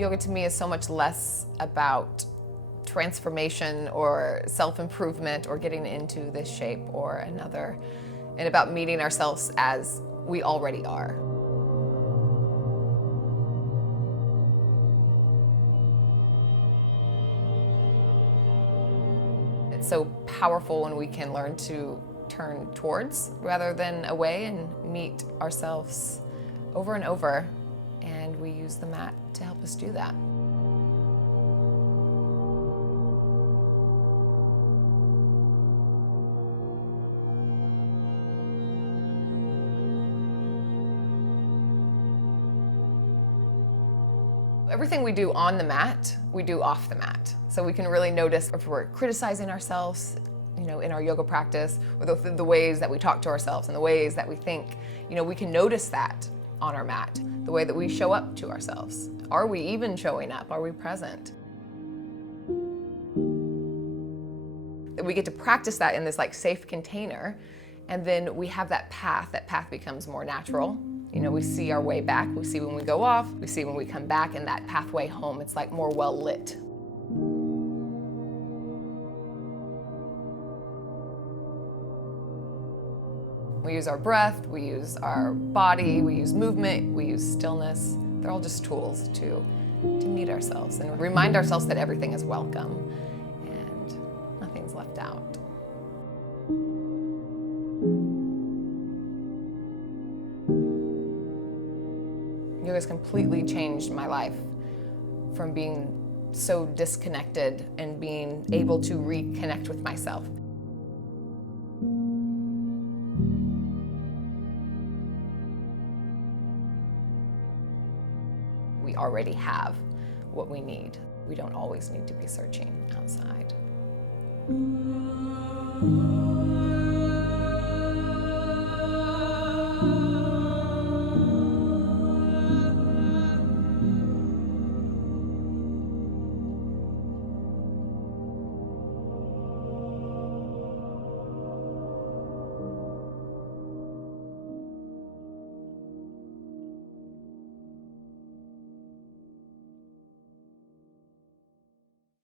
Yoga to me is so much less about transformation or self-improvement or getting into this shape or another, and about meeting ourselves as we already are. It's so powerful when we can learn to turn towards rather than away and meet ourselves over and over, and we use the mat to help us do that. Everything we do on the mat, we do off the mat. So we can really notice if we're criticizing ourselves, in our yoga practice, or the ways that we talk to ourselves and the ways that we think. We can notice that on our mat, the way that we show up to ourselves. Are we even showing up? Are we present? We get to practice that in this safe container, and then we have that path. That path becomes more natural. We see our way back, we see when we go off, we see when we come back, and that pathway home, it's more well lit. We use our breath, we use our body, we use movement, we use stillness. They're all just tools to meet ourselves and remind ourselves that everything is welcome and nothing's left out. Yoga has completely changed my life from being so disconnected and being able to reconnect with myself. We already have what we need. We don't always need to be searching outside.